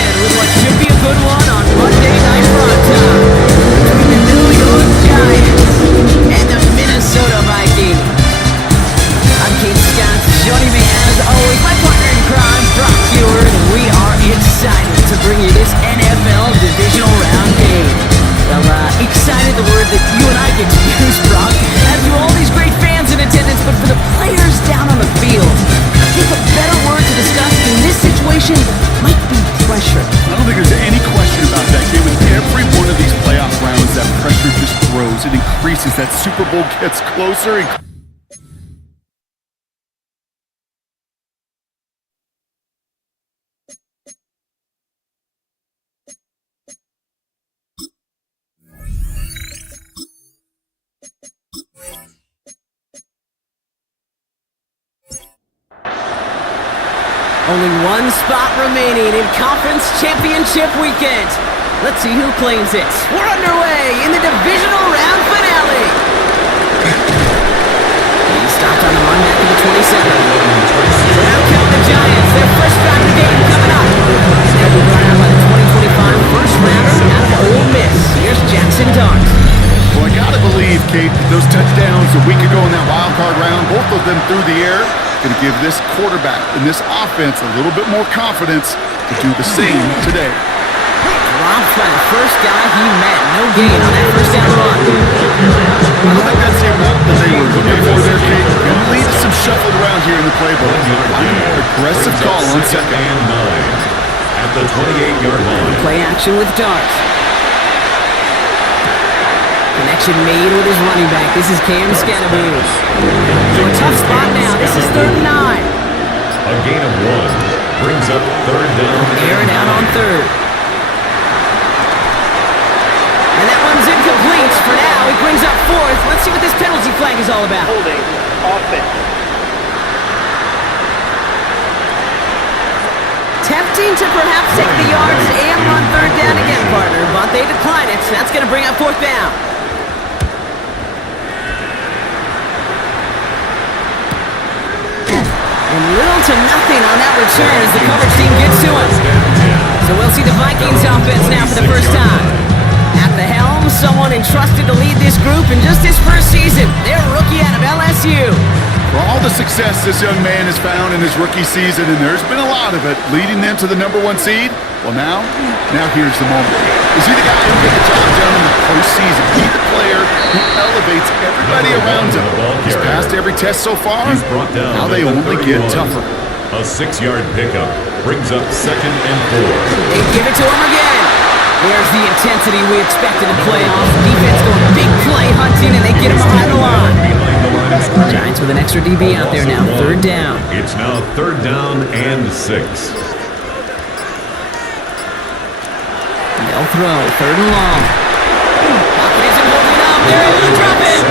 begin with what should be a good one on Monday Night Primetime between the New York Giants and the Minnesota Vikings. I'm Keith Scott. Joining me as always, my partner in crime, Brock Stewart, and we are excited to bring you this NFL Divisional Round game. Well, excited, the word that you and I get to use, Brock, as do all these great fans in attendance, but for the players down on the field, I think a better word to discuss in this situation might be pressure. I don't think there's any question about that, Kate. With every one of these playoff rounds, that pressure just grows. It increases. That Super Bowl gets closer. Only one spot remaining in Conference Championship Weekend. Let's see who claims it. We're underway in the Divisional Round Finale. He stopped on the run back to the 27. So now count the Giants. Their first drive of the game coming up. They'll be brought out by the 2025 first rounder out of Ole Miss. Here's Jackson Dart. Well, I gotta believe, Kate, those touchdowns a week ago in that wild card round, both of them through the air, going to give this quarterback and this offense a little bit more confidence to do the same today. Dropped by the first guy he met. No gain on that first down run. I don't think that's the amount that they were looking for there, Kate. Going to lead to some shuffling around here in the playbook. I'm a more aggressive call on second. At the 28-yard line. Play action with Dart. Connection made with his running back. This is Cam Scannaboo. So a tough spot now. This is 3rd and 9. A gain of 1 brings up 3rd down. Air it out on 3rd. And that one's incomplete for now. He brings up 4th. Let's see what this penalty flag is all about. Holding offense. Tempting to perhaps take the yards and run 3rd down again, partner, but they decline it. So that's going to bring up 4th down. And little to nothing on that return as the coverage team gets to him. So we'll see the Vikings offense now for the first time. At the helm, someone entrusted to lead this group in just his first season. Their rookie out of LSU. For all the success this young man has found in his rookie season, and there's been a lot of it, leading them to the #1 seed, well now here's the moment. Is he the guy who gets the job done in the postseason? He's the player who elevates everybody around him. He's passed every test so far. Now they only get tougher. A 6-yard pickup brings up 2nd and 4. They give it to him again. There's the intensity we expected in playoffs. Defense going big play hunting, and they get him behind the line. Giants with an extra DB out there now. 3rd down. It's now 3rd down and 6. They'll throw. 3rd and long. Pocket isn't holding up. They're able to drop it.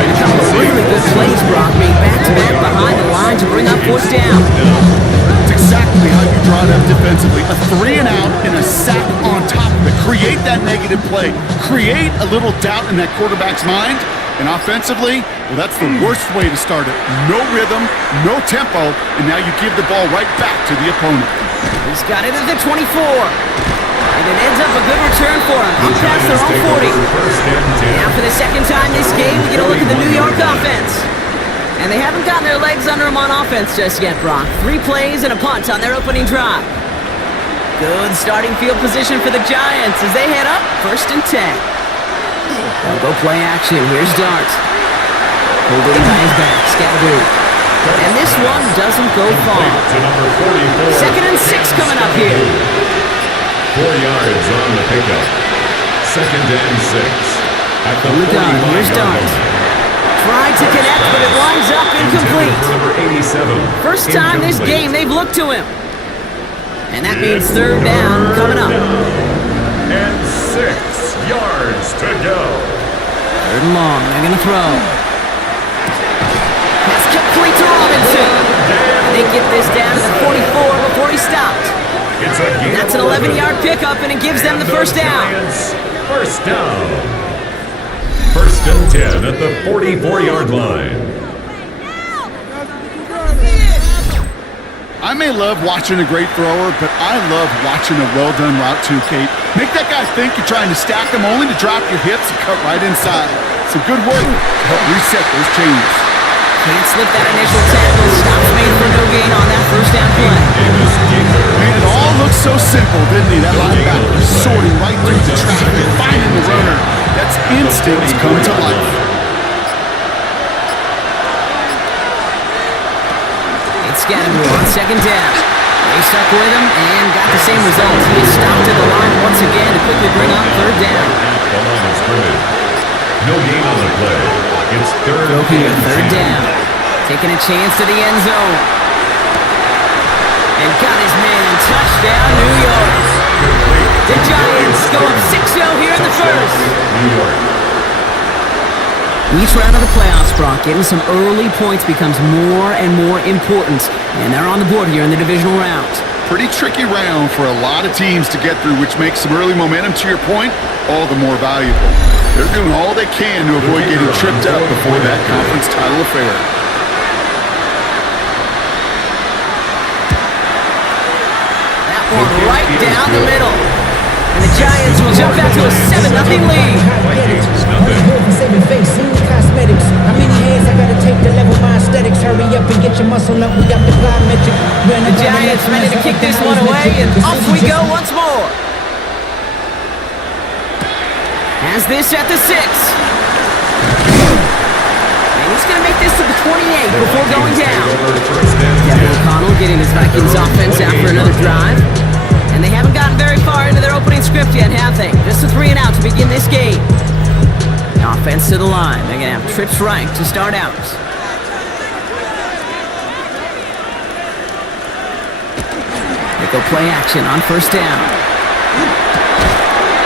A couple of really good plays, Brock, made back-to-back behind the line to bring up 4th down. That's exactly how you draw it up defensively. A 3 and out and a sack on top of it. Create that negative play. Create a little doubt in that quarterback's mind. And offensively, well, that's the worst way to start it. No rhythm, no tempo, and now you give the ball right back to the opponent. He's got it at the 24. And it ends up a good return for him. Up past their own 40. Now for the second time this game, we get a look at the New York offense. And they haven't gotten their legs under them on offense just yet, Brock. 3 plays and a punt on their opening drive. Good starting field position for the Giants as they head up 1st and 10. They'll go play action. Here's Dart. Holding by his back. Scatterboo. And this one doesn't go far. 2nd and 6 coming up here. 4 yards on the pickup. 2nd and 6. At the 45-yard Here's Dart. Tried to connect, but it winds up incomplete. First time this game they've looked to him. And that means 3rd down coming up. And 6 yards to go. 3rd and long. They're going to throw. Pass complete to Robinson. They get this down to the 44 before he stopped. And that's an 11-yard pickup, and it gives them the first down. First down. 1st and 10 at the 44-yard line. I may love watching a great thrower, but I love watching a well-done route too, Kate. Make that guy think you're trying to stack him only to drop your hips and cut right inside. Some good work to help reset those chains. Can't slip that initial tackle. Stops made for no gain on that first down play. Man, it all looks so simple, didn't he? That linebacker sorting right through the traffic, finding the runner. That's instincts come to life. It's Scattermore on second down. They stuck with him and got the same result. He is stopped at the line once again to quickly bring up third down. No gain on the play. It's third down. Taking a chance to the end zone. And got his man. Touchdown, New York. The Giants go up 6-0 here in the first. New York. Each round of the playoffs, Brock, getting some early points becomes more and more important. And they're on the board here in the divisional round. Pretty tricky round for a lot of teams to get through, which makes some early momentum, to your point, all the more valuable. They're doing all they can to avoid getting tripped up before that conference title affair. That one right down the middle. And the Giants will jump back to a 7-0 lead. How many hands I gotta take to level my aesthetics? Hurry up and get your muscle up. We got the plyometric. The Giants ready to kick this one away, and off we go once more. Has this at the 6. And he's going to make this to the 28 before going down. Kevin O'Connell getting his Vikings offense after another drive. And they haven't gotten very far into their opening script yet, have they? Just a 3-and-out to begin this game. The offense to the line. They're going to have trips right to start out. They go play action on first down.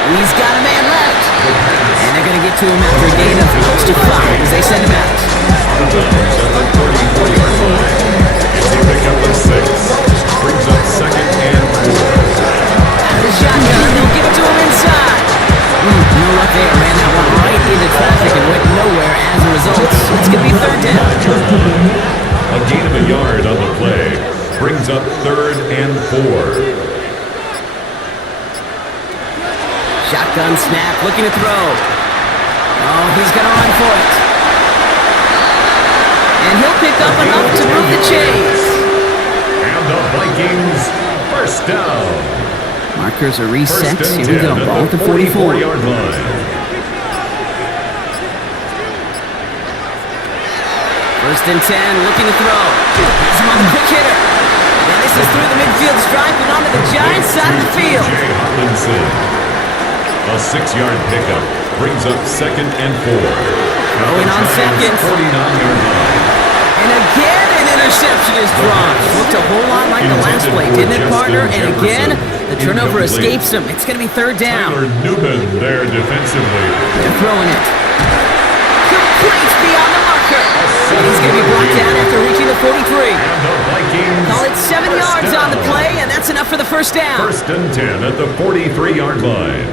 He's got a man left. And they're going to get to him after a gain of close to 5 as they send him out. Pick up the 6. Brings up second and 4. Out of the shotgun, they'll give it to him inside. No luck there. Ran that one right into traffic and went nowhere as a result. It's going to be third down. A gain of a yard on the play. Brings up third and 4. Shotgun snap, looking to throw. Oh, he's going to run for it. And he'll pick up enough to move the chains. And the Vikings, first down. Markers are reset. Here we go. Ball at the 44. 44-yard line. First and 10, looking to throw. Has him on the quick hitter. And this is through the midfield stripe and onto the Giants side of the field. Jay Hopkinson. A 6-yard pickup brings up second and 4. Throwing on second. 49-yard line. And again, an interception is dropped. Looked a whole lot like the last play, didn't it, partner? And again, the turnover escapes him. It's going to be third down. Tyler Newman there defensively. They're throwing it. Complete beyond the marker. And he's going to be brought down after reaching the 43. And the Vikings. Call it 7 yards on the play, and that's enough for the first down. First and 10 at the 43-yard line.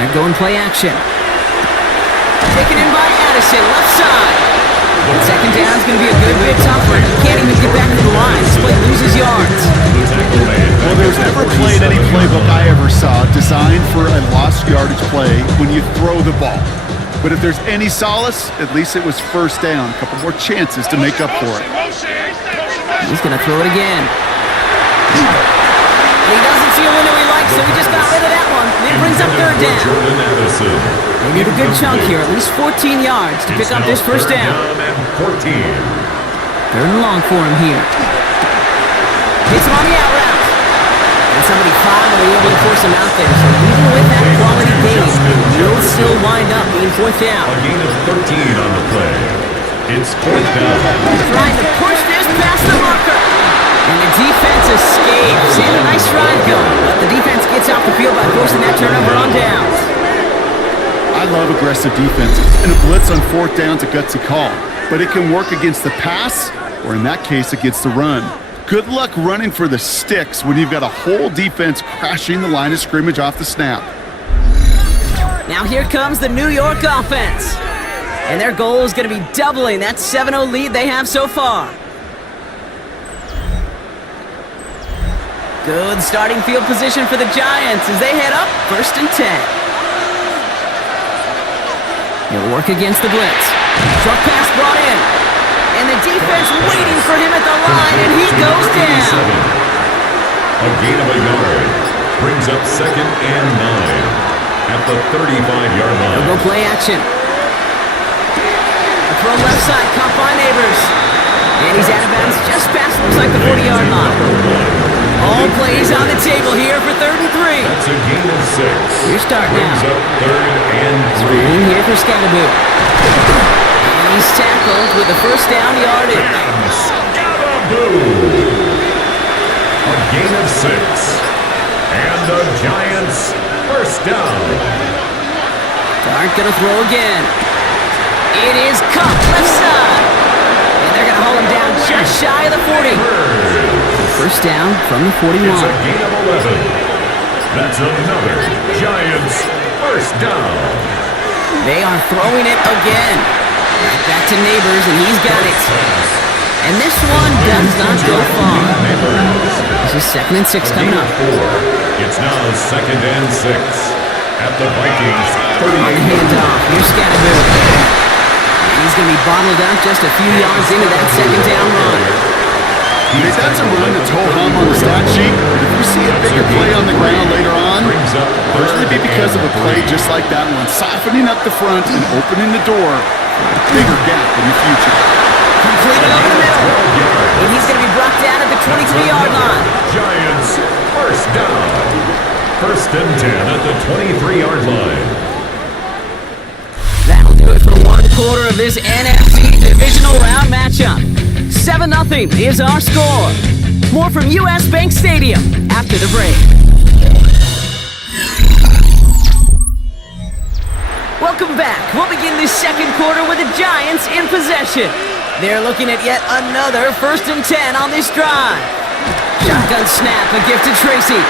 They're going play action. Taken in by Addison, left side. And second down is going to be a good bit tougher. He can't even get back to the line. This play loses yards. Well, there's never played any playbook I ever saw designed for a lost yardage play when you throw the ball. But if there's any solace, at least it was first down. A couple more chances to make up for it. He's going to throw it again. He doesn't see a window he likes, so he just got rid of that one. And it brings up third down. They need a good chunk here, at least 14 yards to pick up this first down. 14. Third and long for him here. Gets him on the out route. And somebody finally able to force him out there. So even with that quality game, he'll still wind up being fourth down. A gain of 13 on the play. It's fourth down. Trying to push this past the marker. And the defense escapes. And a nice drive going. But the defense gets off the field by forcing that turnover on downs. I love aggressive defenses. And a blitz on fourth down's a gutsy call. But it can work against the pass, or in that case, against the run. Good luck running for the sticks when you've got a whole defense crashing the line of scrimmage off the snap. Now here comes the New York offense. And their goal is going to be doubling that 7-0 lead they have so far. Good starting field position for the Giants as they head up 1st and 10. He'll work against the blitz. Short pass brought in. And the defense waiting for him at the line, and he goes down. A gain of a yard brings up 2nd and 9 at the 35-yard line. He'll go play action. A throw left side, caught by Neighbors. And he's out of bounds just past, looks like the 40-yard line. All plays on the table here for 3rd and 3. That's a gain of 6. Your start now. Brings up 3rd and 3. In here for Scatterboo. And he's tackled with the 1st down yardage. Scatterboo! A gain of 6. And the Giants 1st down. Dart gonna throw again. It is caught left side. And they're gonna hold him down just shy of the 40. 1st down from the 41. It's a gain of 11. That's another Giants 1st down. They are throwing it again. Right back to Neighbors, and he's got it. And this one does not go far. This is 2nd and 6 coming up. It's now 2nd and 6 at the Vikings 38. On the handoff, here's Scatterboo. And he's going to be bottled up just a few yards into that 2nd down run. That's a run that's ho-hum on the stat sheet, but if you see a bigger play on the ground later on, it'll usually be because of a play just like that one, softening up the front and opening the door for a bigger gap in the future. Completed over the middle. And he's going to be brought down at the 23-yard line. Giants 1st down. 1st and 10 at the 23-yard line. That'll do it for one quarter of this NFC Divisional round matchup. 7-0 is our score. More from US Bank Stadium after the break. Welcome back. We'll begin this 2nd quarter with the Giants in possession. They're looking at yet another 1st and 10 on this drive. Shotgun snap, a gift to Tracy.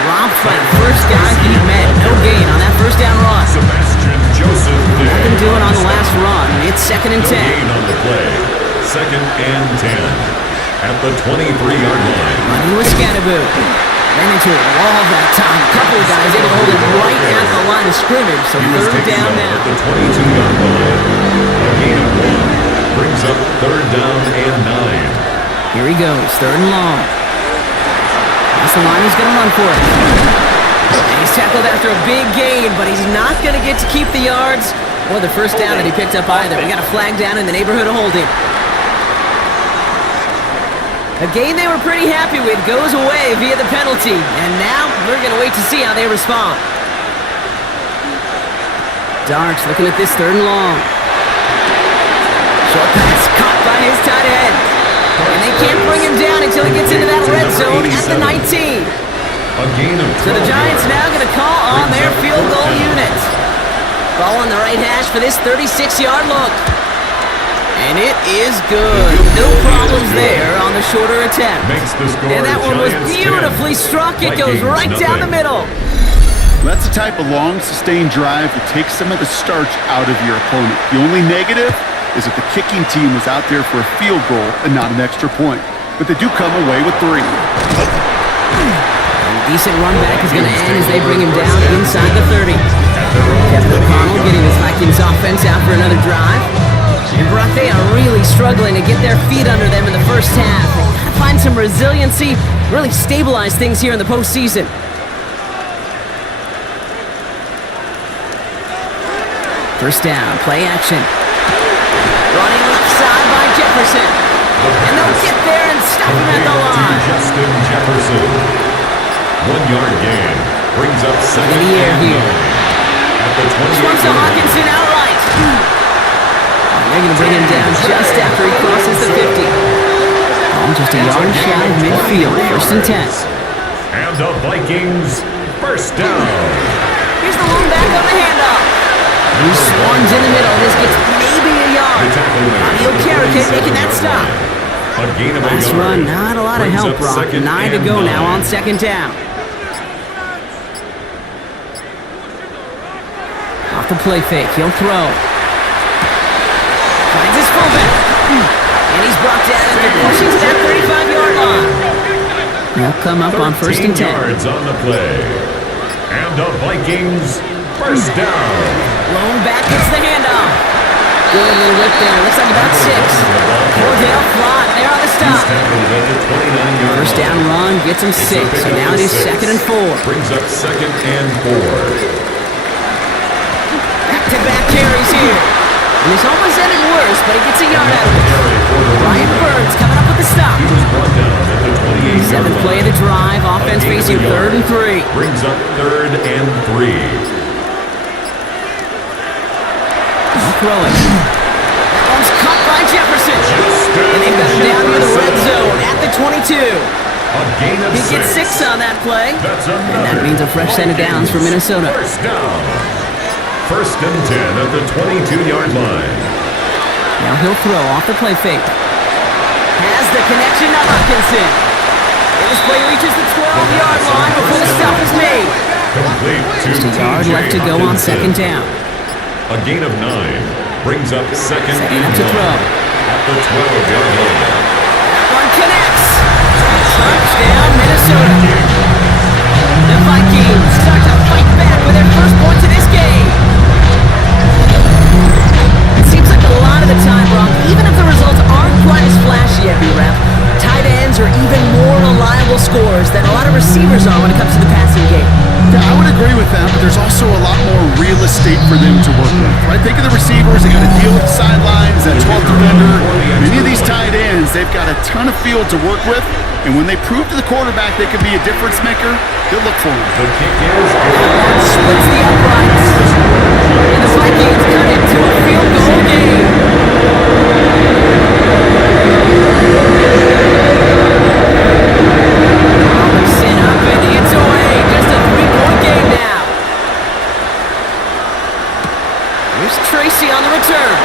Dropped by the first guy he met. No gain on that 1st down run. Sebastian Joseph. Nothing doing on the last run. It's 2nd and 10. No gain on the play. 2nd and 10 at the 23-yard line. Running with Scatterboo. Ran into a wall that time. A couple of guys able to hold it right at the line of scrimmage. So 3rd down now. At the 22-yard line. A gain of 1 brings up 3rd down and 9. Here he goes. 3rd and long. That's the line he's going to run for it. And he's tackled after a big gain, but he's not going to get to keep the yards or the 1st down that he picked up either. We got a flag down in the neighborhood of holding. A game they were pretty happy with goes away via the penalty, and now we're going to wait to see how they respond. Darks looking at this 3rd and long. Short pass caught by his tight end. And they can't bring him down until he gets into that red zone at the 19. A gain of 12 So the Giants yards. now going to call on their field goal unit. Ball on the right hash for this 36-yard look. And it is good. No problems there on the shorter attempt. Makes the score And that one was Giants 10. beautifully struck. It goes Vikings right down the nothing. middle. That's the type of long, sustained drive that takes some of the starch out of your opponent. The only negative is that the kicking team was out there for a field goal and not an extra point. But they do come away with 3. A decent run back is going to end as they bring him down inside the 30. Kevin O'Connell getting his Vikings offense out for another drive. And Brock, they are really struggling to get their feet under them in the 1st half. They got to find some resiliency, really stabilize things here in the postseason. First down, play action. Running left side by Jefferson. And they'll get there and stop him at the line. Justin Jefferson. 1-yard gain brings up 2nd in the air and here. 9 at the 28. This one's to Hawkinson outright. They're going to bring him down just after he crosses the 50. Just a yard shy of midfield. 1st and 10. And the Vikings 1st down. Here's the one back on the handoff. He swarms in the middle. This gets maybe a yard. Fabio Carrick making that stop. A gain of a Last yard. run, not a lot of Brings help, up Brock. 2nd 9 to and go 9. now on 2nd down. Off the play fake, he'll throw. Finds his fullback. And he's brought down at the pushing that 35-yard line. They'll come up on 1st and 10. yards on the play. And the Vikings first down. Blown back, gets the handoff. Good little whip there. Looks like about 6. Cordell Flott there on the stop. First down run, gets him 6. So now it is 2nd and 4. Brings up 2nd and 4. Back-to-back carries here. And this almost ended worse, but he gets a yard out of it. Brian Burns coming up with the stop. He was brought down at the 28-yard 7th play of the drive. Offense facing 3rd and 3. Brings up 3rd and 3. Throwing. That one's caught by Jefferson. And they've got him down near the red zone at the 22. A gain of He gets 6 on that play. That's And that means a fresh set of downs for Minnesota. First down. 1st and 10 at the 22-yard line. Now he'll throw off the play fake. Has the connection to Hutchinson. And this play reaches the 12-yard line before the stop is made. Complete to Just a yard left to go on 2nd down. A gain of 9 brings up 2nd Setting and up to 1 throw. at the 12-yard line. That one connects. Touchdown, Minnesota. The Vikings start to fight back with their first points of this game. It seems like a lot of the time, Brock, even if the results aren't quite as flashy every rep, tight ends are even more reliable scorers than a lot of receivers are when it comes to the passing game. Yeah, I would agree with that, but there's also a lot more real estate for them to work with. Right? Think of the receivers. They got to deal with the sidelines, that 12th defender. Many of these tight ends, they've got a ton of field to work with, and when they prove to the quarterback they can be a difference maker, they'll look for him. The kick is good. Splits the uprights. And the Vikings turn it to a field goal game. Robinson up and it's away. Just a 3-point game now. Here's Tracy on the return.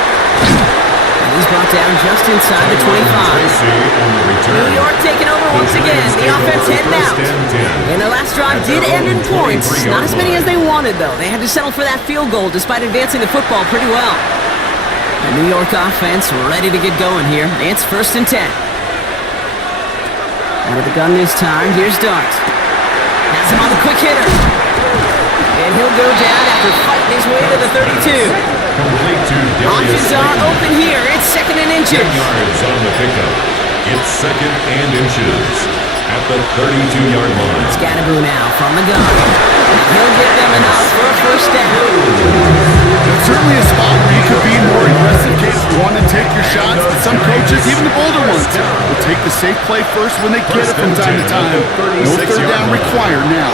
And he's brought down just inside the 25. Tracy on the return. New York taking over once again. The offense heading out. And their last drive did end in points. Not as many as they wanted, though. They had to settle for that field goal despite advancing the football pretty well. The New York offense ready to get going here. It's 1st and 10. Out of the gun this time. Here's Dart. Has him on the quick hitter. And he'll go down after fighting his way to the 32. Complete to Options are open here. It's 2nd and 10 inches. yards on the pickup. It's 2nd and inches at the 32-yard line. Scatterboo now from the gun. He'll get them enough for a first down. That's certainly a spot where you could be more aggressive, Case. You want to take your shots, but some coaches, even the bolder ones, will take the safe play first when they get it from time to time. No 3rd down required now.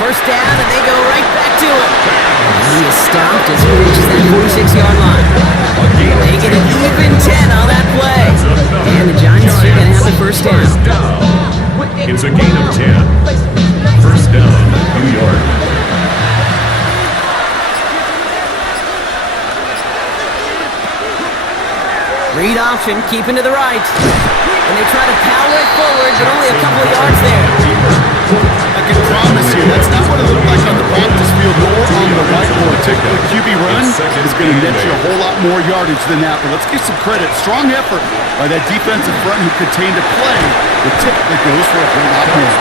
First down, and they go right back to it. And he is stopped as he reaches that 46-yard line. They get an even 10 on that play. And the Giants are going to have the first down. It's a gain of 10. First down, New York. Read option, keeping to the right. And they try to power it forward, but only a couple of yards there. I can promise you, that's not what it looked like on the practice field or on the whiteboard. Typically, QB run is going to net you a whole lot more yardage than that. But let's give some credit. Strong effort by that defensive front who contained a play that typically goes for a whole lot more.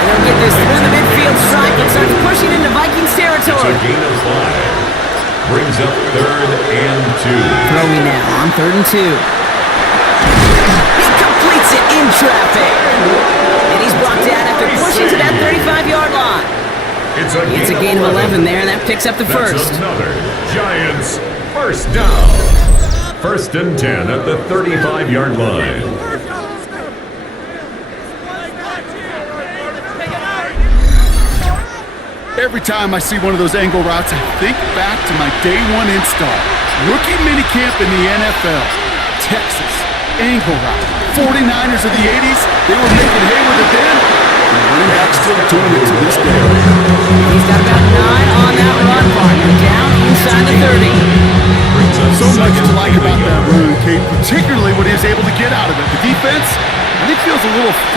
And they'll get this through the midfield stripe and starts pushing into Vikings It's a territory. gain of 5. Brings up 3rd and 2. Throwing now on 3rd and 2. He completes it in traffic. And he's brought down after pushing to that 35-yard line. It's a gain of 11 there, and that picks up the first. That's another Giants first down. 1st and 10 at the 35-yard line. Every time I see one of those angle routes, I think back to my day 1 install. Rookie minicamp in the NFL. Texas, angle route. 49ers of the 80s, they were making hay with it then. And running back still doing it to this day. He's got about 9 on that run, partner. Down inside the 30. So much to like about that run, Kate, particularly what he was able to get out of it. The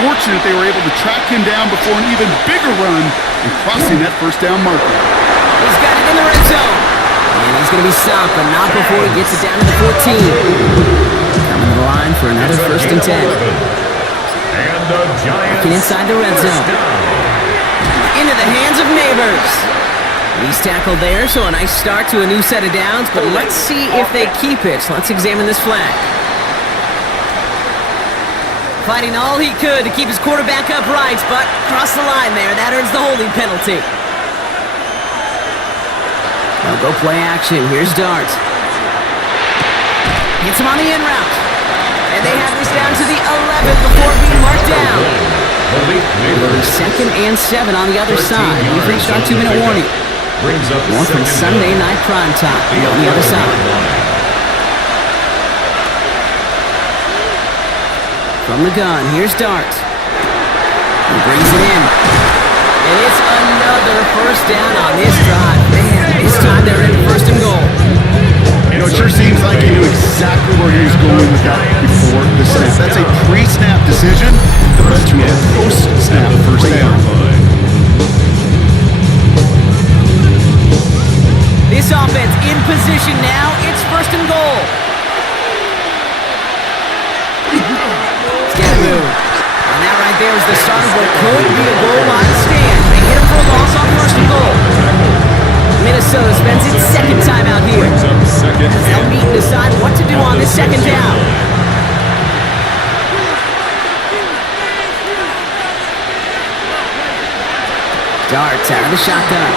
fortunate they were able to track him down before an even bigger run and crossing that first down marker. He's got it in the red zone. And he's going to be stopped, but not before he gets it down to the 14. Coming to the line for another first and 10. And the Giants looking inside the red zone. Into the hands of Neighbors. He's tackled there, so a nice start to a new set of downs, but let's see if they keep it. So let's examine this flag. Fighting all he could to keep his quarterback upright, but crossed the line there. That earns the holding penalty. They'll go play action. Here's Dart. Hits him on the in route. And they have this down to the 11 before being marked down. It'll be 2nd and 7 on the other side. We've reached our 2-minute warning. More from Sunday night primetime on the other side. From the gun, here's Dart. He brings it in. And it's another first down on this drive. Man, this time they're in first and goal. You know, it sure seems like he knew exactly where he was going with that before the snap. That's a pre-snap decision to a post-snap first down. This offense in position now. It's first and goal. And that right there is the start of what could be a goal line stand. They hit him for a loss on first and goal. Minnesota spends its second time out here. As they'll meet and decide what to do on this second down. Darts out of the shotgun.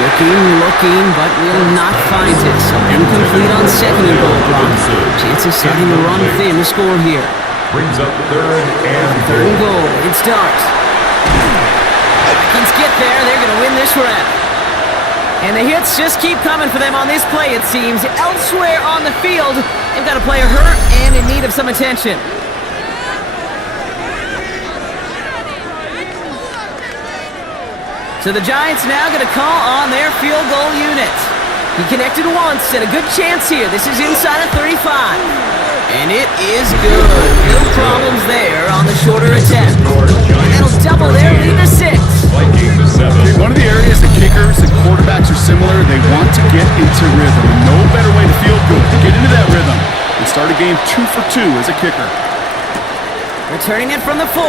Looking, but will not find it. So incomplete on second and goal block. Chances starting to run thin to score here. Brings up third and goal. It's Dart. Vikings get there. They're going to win this rep. And the hits just keep coming for them on this play, it seems. Elsewhere on the field, they've got a player hurt and in need of some attention. So the Giants now going to call on their field goal unit. He connected once and a good chance here. This is inside of 35. And it is good. No problems there on the shorter attempt. That'll double their lead to 6. One of the areas that kickers and quarterbacks are similar, they want to get into rhythm. And no better way to feel good to get into that rhythm and start a game 2 for 2 as a kicker. Returning it from the 4.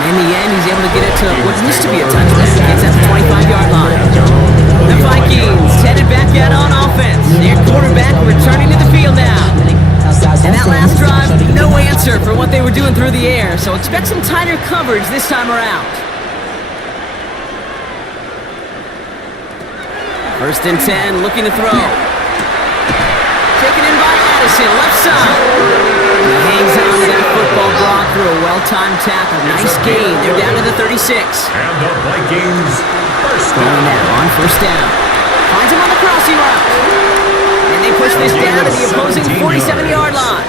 And in the end, he's able to get it to what used to be a touchdown. Gets at the 25-yard line. The Vikings headed back out on offense. Their quarterback returning to the field now. And that last drive, no answer for what they were doing through the air, so expect some tighter coverage this time around. First and 10, looking to throw. Taken in by Addison, left side. He hangs on to that football block through a well-timed tackle. Nice gain. They're down to the 36. And the Vikings first down. On first down. Finds him on the crossing route. And they push this down to the opposing 47-yard line.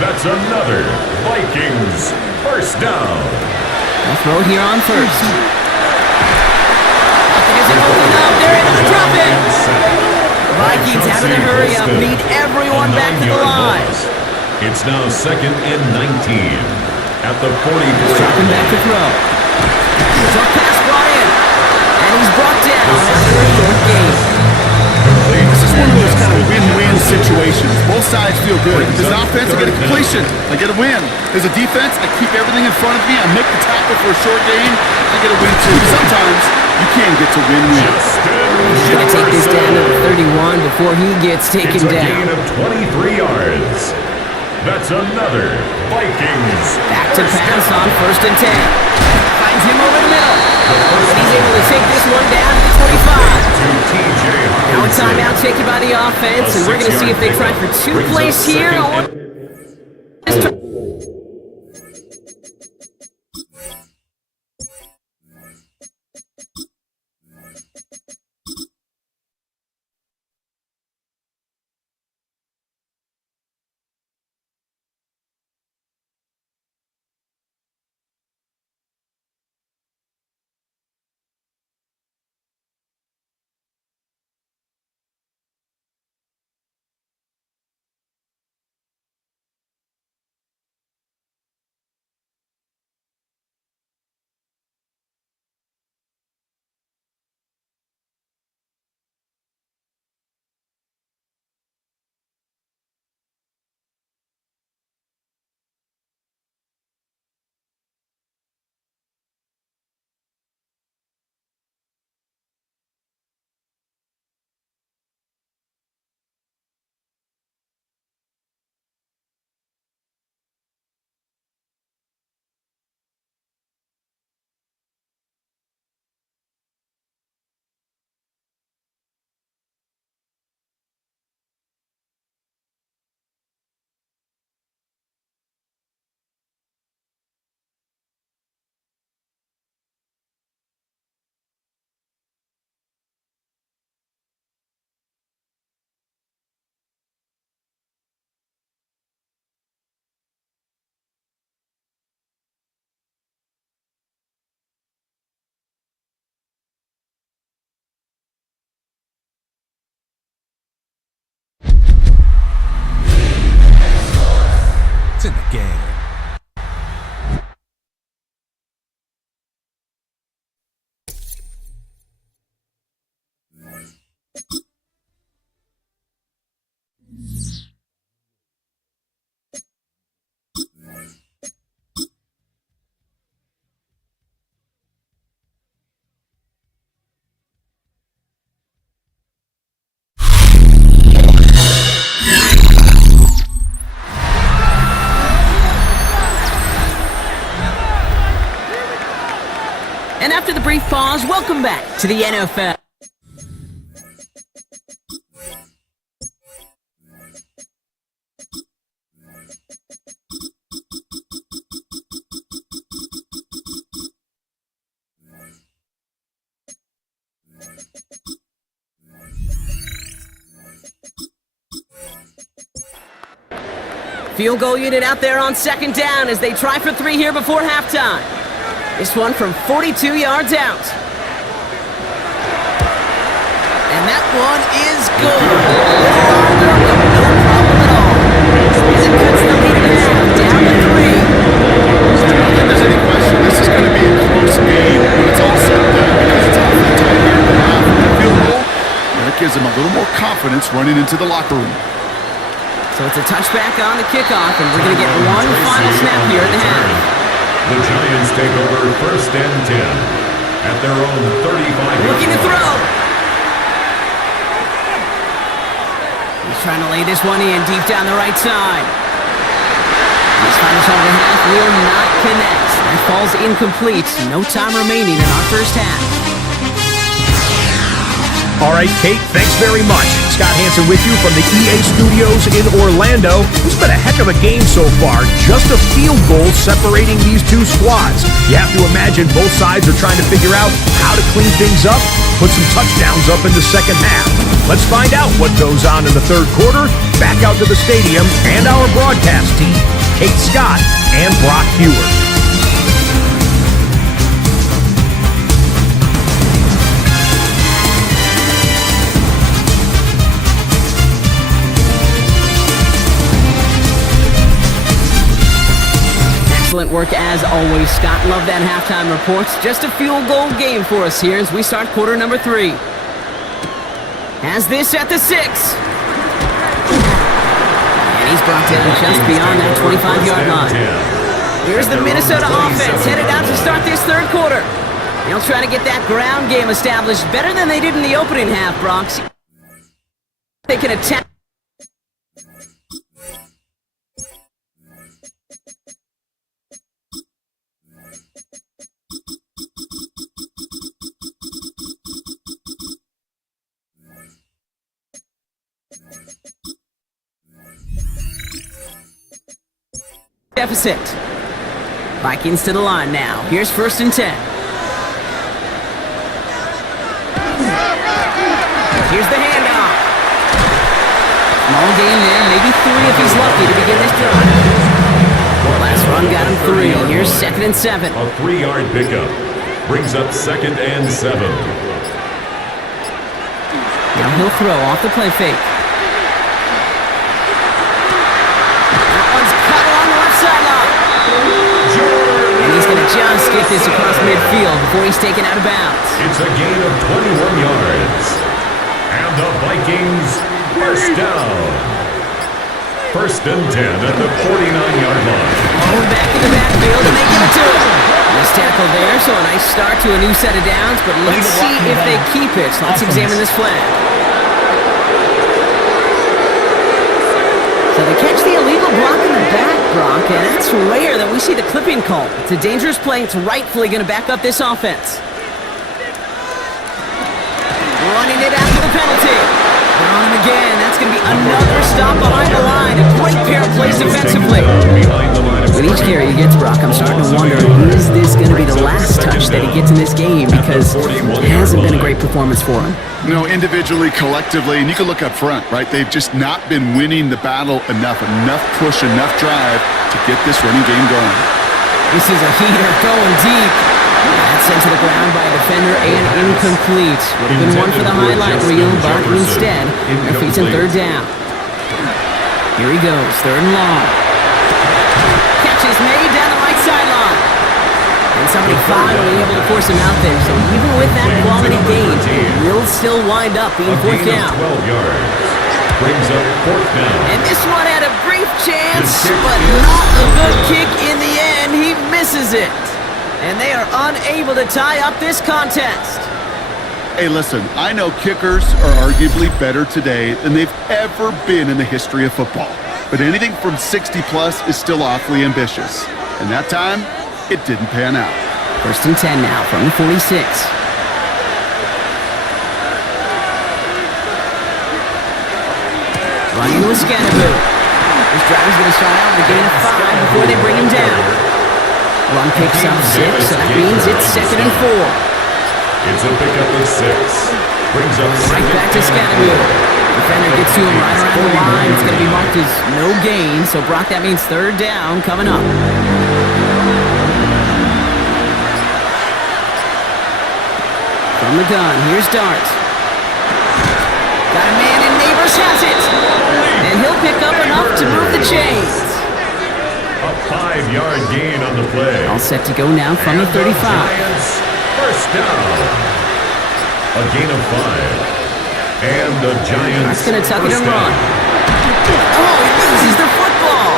That's another Vikings first down. They'll throw here on first. Nothing isn't holding up. They're able to drop it. The Vikings having to hurry up, lead everyone back to the line. It's now 2nd and 19 at the 40. Dropping back to throw. Short pass brought in. And he's brought down after a short gain. This is one of those kind of win-win situations. Both sides feel good. As an offense, I get a completion. I get a win. As a defense, I keep everything in front of me. I make the tackle for a short gain. I get a win too. Sometimes you can get to win-win. He's going to take this down to the 31 before he gets taken down. It's a gain of 23 yards. That's another Vikings. Back to pass on first and 10. Finds him over the middle. And he's able to take this one down to the 25. Now a timeout taken by the offense, and we're going to see if they try for 2 plays here or... brief pause. Welcome back to the NFL. Field goal unit out there on second down as they try for 3 here before halftime. This one from 42 yards out. And that one is good. No problem at all. As it cuts the lead in half, down to 3. I don't think there's any question this is going to be a close game when it's all said and done because it's awfully tight here at the half. The field goal, and it gives them a little more confidence running into the locker room. So it's a touchback on the kickoff, and we're going to get one final snap here at the half. The Giants take over 1st and 10 at their own 35. Looking to throw. He's trying to lay this one in deep down the right side. This final shot of the half will not connect. That falls incomplete. No time remaining in our first half. All right, Kate, thanks very much. Scott Hansen with you from the EA Studios in Orlando. It's been a heck of a game so far. Just a field goal separating these two squads. You have to imagine both sides are trying to figure out how to clean things up, put some touchdowns up in the second half. Let's find out what goes on in the third quarter. Back out to the stadium and our broadcast team, Kate Scott and Brock Hewer. Excellent work as always, Scott. Love that halftime reports. Just a field goal game for us here as we start quarter number 3. Has this at the 6. And he's brought down just beyond that 25-yard line. Here's the Minnesota offense headed out to start this third quarter. They'll try to get that ground game established better than they did in the opening half, Bronx. They can attack. Deficit. Vikings to the line now. Here's 1st and 10. Here's the handoff. Small gain there, maybe 3 if he's lucky to begin this drive. Last run got him 3. Here's 2nd and 7. A 3-yard pickup brings up 2nd and 7. Now he'll throw off the play fake. And he's going to just get this across midfield before he's taken out of bounds. It's a gain of 21 yards. And the Vikings first down. 1st and 10 at the 49-yard line. Going back in the backfield, and they give it to him. Nice tackle there, so a nice start to a new set of downs, but let's see if they keep it. Let's examine this flag. So they catch the illegal block in the back, Brock, and it's rare that we see the clipping call. It's a dangerous play. It's rightfully going to back up this offense. Running it after the penalty. They're on him again. That's going to be another stop behind the line. A great pair of plays defensively. With each carry he gets, Brock, I'm starting to wonder, is this going to be the last touch that he gets in this game? Because it hasn't been a great performance for him. You know, individually, collectively, and you can look up front, right? They've just not been winning the battle enough push, enough drive to get this running game going. This is a heater going deep. That's sent to the ground by a defender and incomplete. Would have been one for the highlight reel, but instead, their feet's in 3rd down. Here he goes, 3rd and long. Catch is made down the right sideline. And somebody finally able to force him out there. So even with that quality gain, it will still wind up being 4th down. 12 yards. Brings up 4th down. And this one had a brief chance, but not a good kick in the end. He misses it. And they are unable to tie up this contest. Hey, listen, I know kickers are arguably better today than they've ever been in the history of football. But anything from 60 plus is still awfully ambitious. And that time, it didn't pan out. First and 10 now from the 46. Running to a Scatterboo. This driver's going to start out with a gain of 5 before they bring him down. Run picks up 6, so that means it's 2nd and 4. It's a pickup of 6. Brings up Right back to Scatterboo. Defender gets to him right around the line. It's going to be marked as no gain, so Brock, that means 3rd down coming up. From the gun, here's Dart. Got a man and Neighbors has it. And he'll pick up enough to move the chains. a 5-yard gain on the play. All set to go now from the 35. Giants, first down. A gain of 5. And the Giants. That's going to tuck it and run. Oh, he loses the football.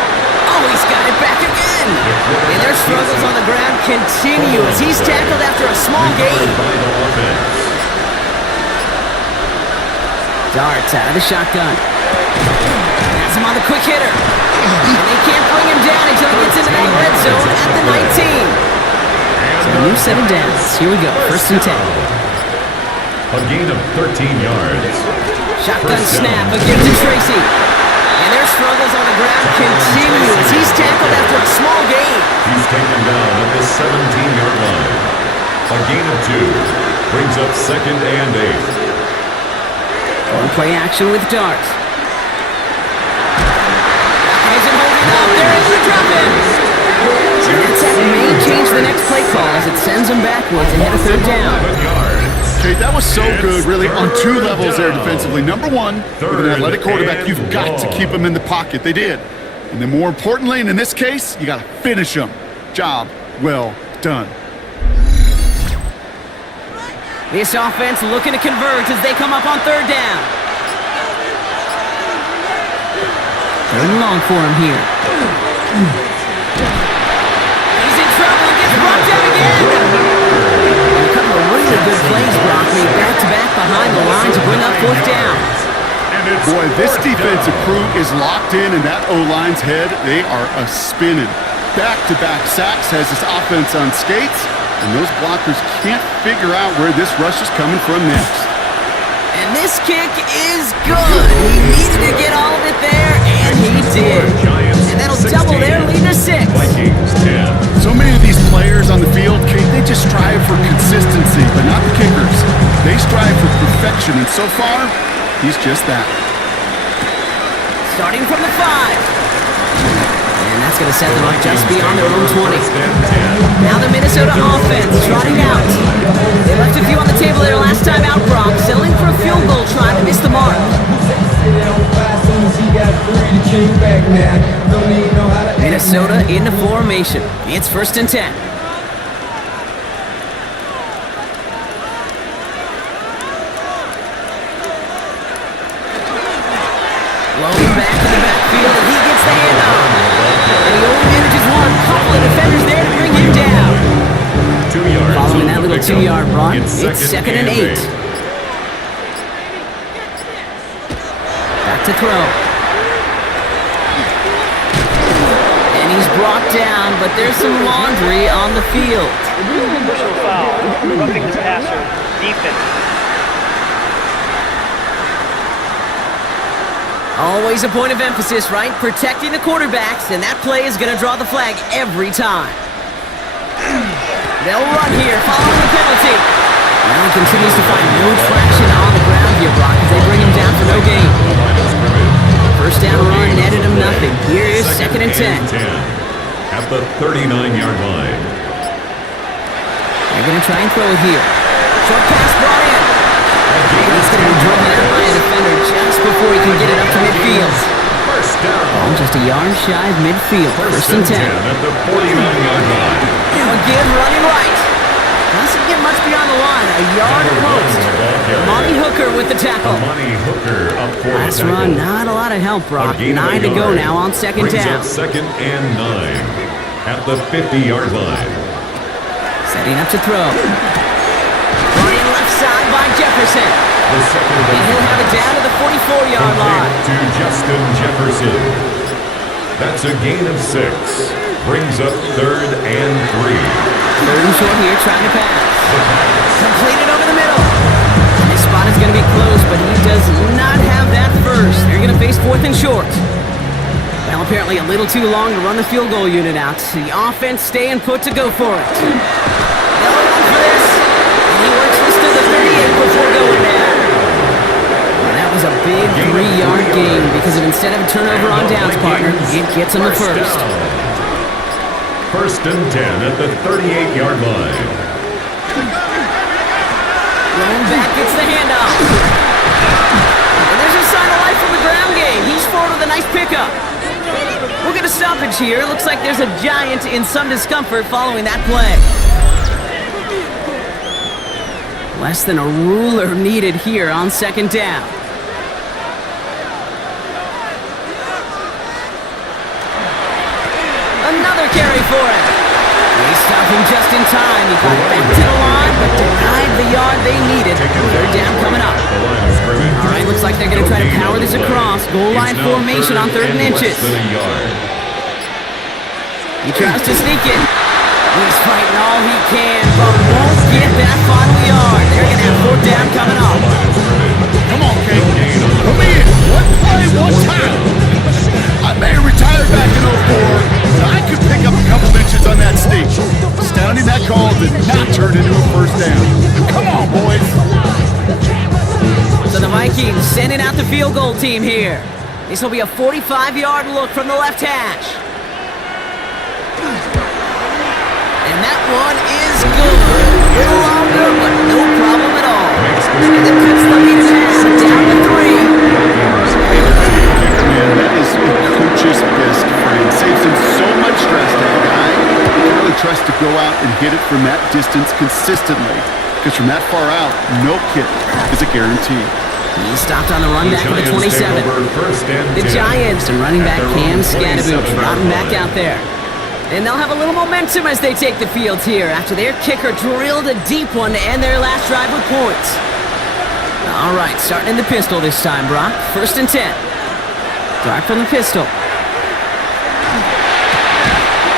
Oh, he's got it back again. And their struggles on the ground continue as he's tackled after a small gain. Darts out of the shotgun. Has him on the quick hitter. And they can't bring him down until he gets into that red zone at the 19. So a new set of downs. Here we go, 1st and 10. A gain of 13 yards. Shotgun snap again to Tracy. And their struggles on the ground continue as he's tackled after a small gain. He's taken down at the 17-yard line. A gain of 2. Brings up 2nd and 8. On play action with Dart. Isn't holding up. There is the drop in. And that set may change the next play call as it sends them backwards ahead of 3rd down. 11 yards. Okay, that was so good, really, on 2 levels there defensively. Number 1, with an athletic quarterback, you've got to keep him in the pocket. They did. And then more importantly, and in this case, you got to finish him. Job well done. This offense looking to convert as they come up on 3rd down. 3rd and long for him here. He's in trouble and gets brought down again. And a couple of really good plays, Brock, made back-to-back behind the line to bring up 4th down. Boy, this defensive crew is locked in, and that O-line's head, they are a-spinning. Back-to-back sacks has this offense on skates, and those blockers can't figure out where this rush is coming from next. And this kick is good. He needed to get all of it there, and he did. And that'll double their lead to 6. Vikings 10. So many of these players on the field, Kate, they just strive for consistency, but not the kickers. They strive for perfection, and so far, he's just that. Starting from the 5. And that's going to set them up just beyond their own 20. Now the Minnesota offense trotting out. They left a few on the table there last time out, Brock, settling for a field goal try to miss the mark. Minnesota in the formation. It's 1st and 10. Blowing back to the backfield, and he gets the handoff. And he only manages one. Couple of defenders there to bring him down. 2 yards. Following that little 2-yard run, it's 2nd and 8. Back to throw. And he's brought down, but there's some laundry on the field. Personal foul, roughing the passer, defense. Always a point of emphasis, right? Protecting the quarterbacks, and that play is going to draw the flag every time. They'll run here, following the penalty. Now he continues to find no traction on the ground here, Brock, as they bring him down for no gain. 1st down run netted him nothing. Here is 2nd and 10. At the 39-yard line. They're going to try and throw it here. Short pass brought in. And he's going to be driven out by a defender just before he can get it up to midfield. First down. Just a yard shy of midfield. 1st and 10. At the 49-yard line. Now again, running right. Doesn't get much beyond the line. A yard post. Monty Hooker with the tackle. Monty Hooker up for Last the tackle. run, not a lot of help, Brock. 9 to go now on 2nd Brings down. up 2nd and 9 at the 50-yard line. Setting up to throw. Running left side by Jefferson. The second And he'll have it down to the 44-yard line. to Justin Jefferson. That's a gain of 6. Brings up 3rd and 3. 3rd and short here, trying to pass. Completed over the middle. And this spot is going to be close, but he does not have that first. They're going to face 4th and short. Well, apparently a little too long to run the field goal unit out. The offense staying put to go for it. They'll run for this. And he works this to the 38 before going down. Well, that was a big 3-yard gain because of instead of a turnover on downs, partner, it gets him the first. 1st and 10 at the 38-yard line. Lone back gets the handoff. And there's a sign of life from the ground game. He's forward with a nice pickup. We'll get a stoppage here. Looks like there's a Giant in some discomfort following that play. Less than a ruler needed here on 2nd down. Another carry for him. They stopped him just in time. He got back to the line, but denied the yard they needed. 3rd down coming up. All right, looks like they're going to try to power this across. Goal line formation on 3rd and inches. He tries to sneak it. He's fighting all he can, but won't get that final yard. They're going to have 4th down coming up. Come on, Kate. Come in. One play, one time. I may have retired back in 04, but I could pick up a couple inches on that sneak. Astounding that call did not turn into a 1st down. Come on, boys. So the Vikings sending out the field goal team here. This will be a 45-yard look from the left hash. And that one is good. A little longer, but no problem at all. And it cuts the lead down to 3. Man, that is a coach's best friend. Saves him so much stress to have a guy who really trusts to go out and hit it from that distance consistently. Because from that far out, no kick is a guarantee. He stopped on the run back at the 27. The Giants and running back Cam Scadaboo trotting back out there. And they'll have a little momentum as they take the field here after their kicker drilled a deep one to end their last drive with points. All right, starting in the pistol this time, Brock. 1st and 10. Start from the pistol.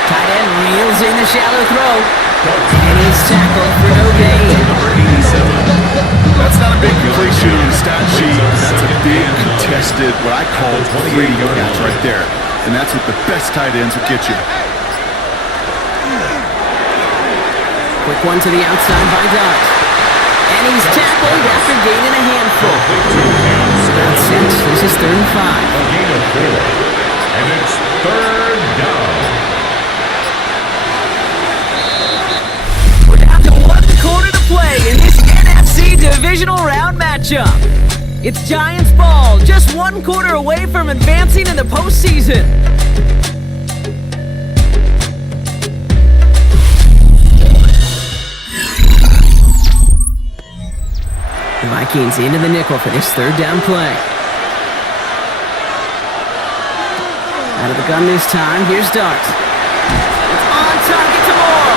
Tight end reels in the shallow throw. And he's tackled for no gain. That's not a big completion on the stat sheet. That's a big contested, what I call free catch right there. And that's what the best tight ends will get you. Quick one to the outside by Dart. And he's tackled after gaining a handful. About 6. This is 3rd and 5. A gain of 4. And it's 3rd down. We're down to 1 quarter to play in this NFC Divisional round matchup. It's Giants ball, just 1 quarter away from advancing in the postseason. The Vikings into the nickel for this 3rd down play. Out of the gun this time, here's Dart. It's on target to Moore.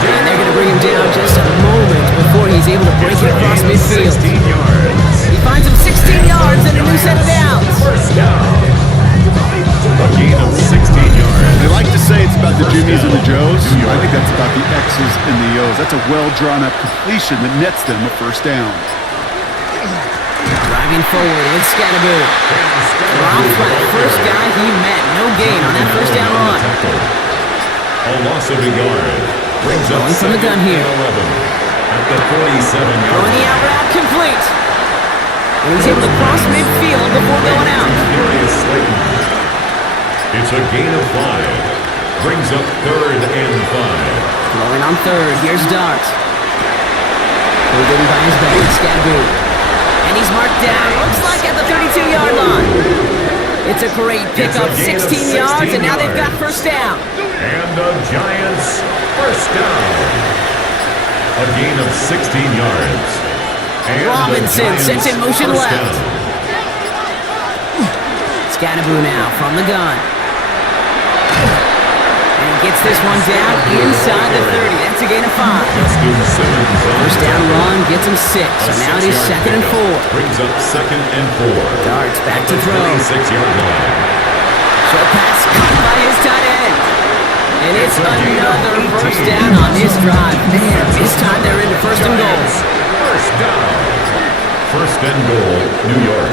And they're going to bring him down just a moment before he's able to break it across midfield. He finds him 16 yards and a new set of downs. 1st down. A gain of 16 yards. They like to say it's about the Jimmies and the Joes. I think that's about the X's and the O's. That's a well-drawn-up completion that nets them a 1st down. Driving forward with Scadaboo. Rob flat, first guy he met. No gain on that 1st down run. A loss of a yard. Brings up Going from the gun here. 11 at the 47-yard Throwing the out route complete. And he's able to cross midfield before going out. It's a gain of 5. Brings up 3rd and 5. Throwing on 3rd. Here's Dart. Pulled in by his back. Scadaboo. And he's marked down. Looks like at the 32-yard line. It's a great pickup. 16 yards, and now they've got 1st down. And the Giants 1st down. A gain of 16 yards. And Robinson sent in motion left. Scadaboo now from the gun. And gets this one down inside the 30. That's a gain of 5. 1st down run gets him 6. So now it is 2nd and 4. Brings up 2nd and 4. Darts back to throw. 36-yard line. Short pass caught by his tight end. And it's another first down on this drive. Man, this time they're into first and goal. First down. First and goal, New York.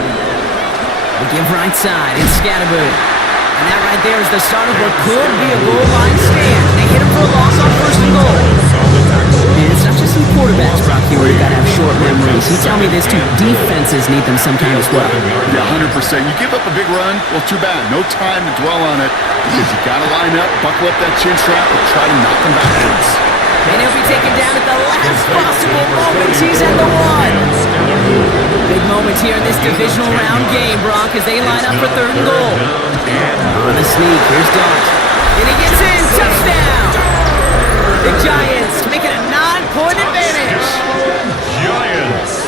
We give right side. It's Scatterboo. And that right there is the start of what could be a goal line stand. They hit him for a loss on first and goal. And it's not just some quarterbacks, Brock, here where you got to have short memories. You tell me this too. Defenses need them sometimes as well. Yeah, 100%. You give up a big run, well, too bad. No time to dwell on it because you got to line up, buckle up that chin strap, and try to knock them backwards. And he'll be taken down at the last possible moment. He's at the one. Big moment here in this divisional round game, Brock, as they line up for third and goal. On the sneak, here's Dart. And he gets in, touchdown! The Giants making a 9-point advantage. Giants.